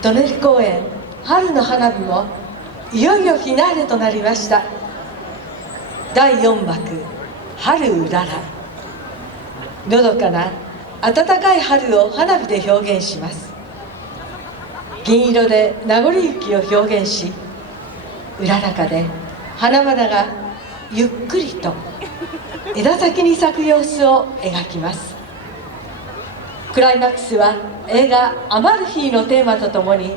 舎人公園春の花火もいよいよフィナーレとなりました。第4幕春うらら、のどかな暖かい春を花火で表現します。銀色で名残雪を表現し、うららかで花々がゆっくりと枝先に咲く様子を描きます。クライマックスは映画「アマルフィ」のテーマとともに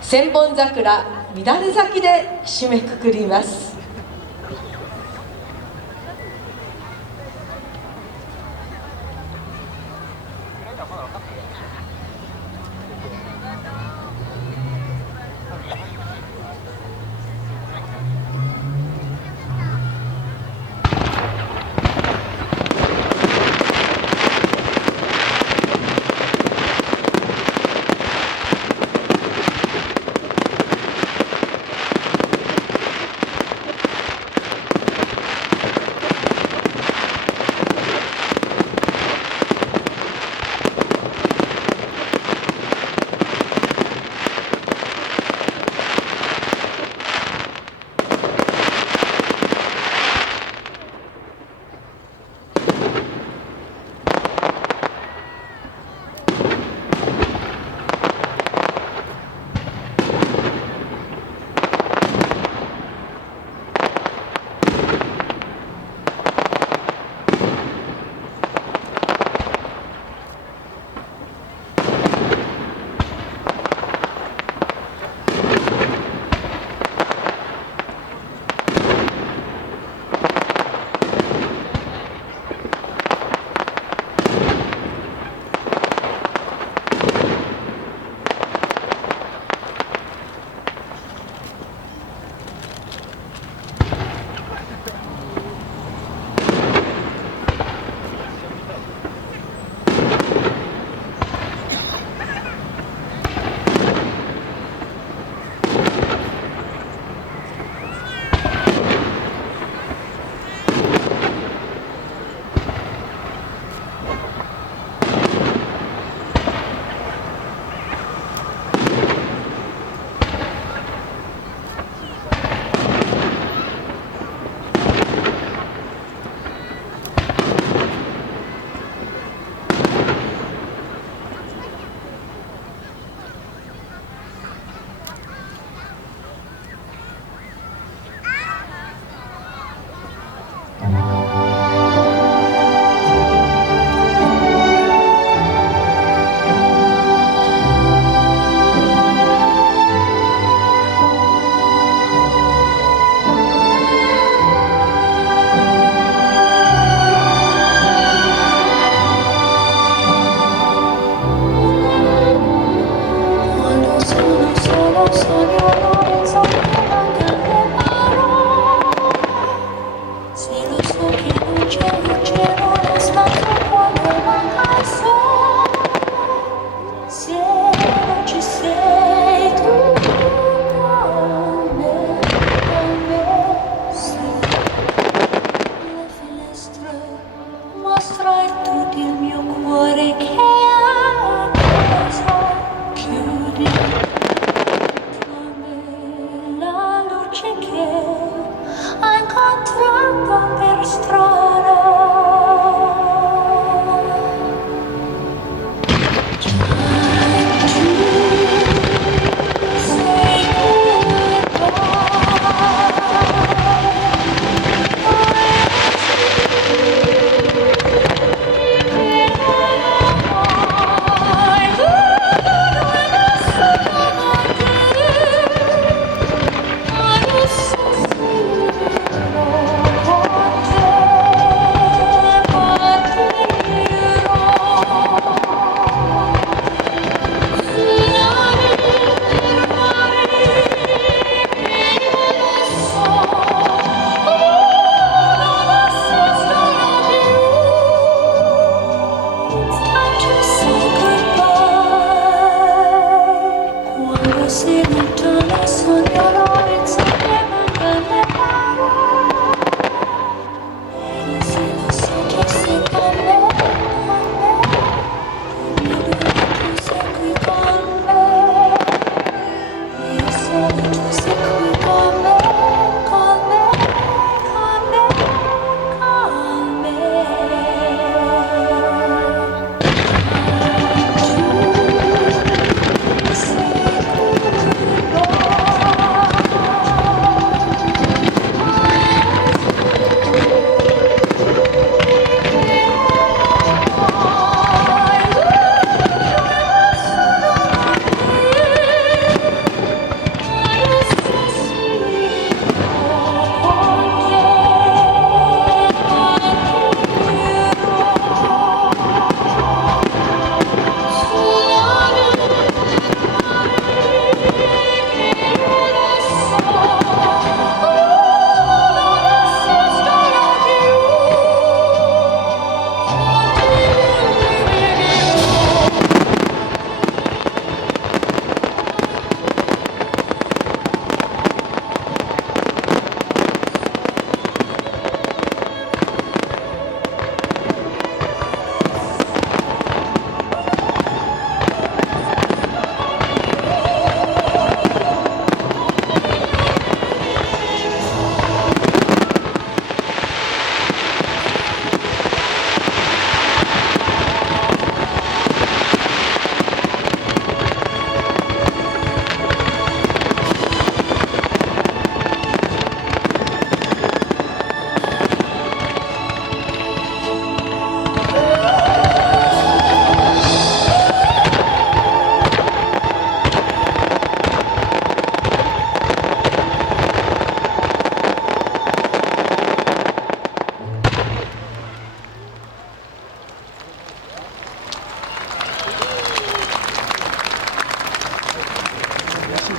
千本桜乱れ咲きで締めくくります。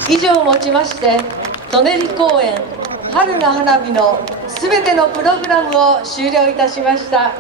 以上をもちまして舎人公園春の花火のすべてのプログラムを終了いたしました。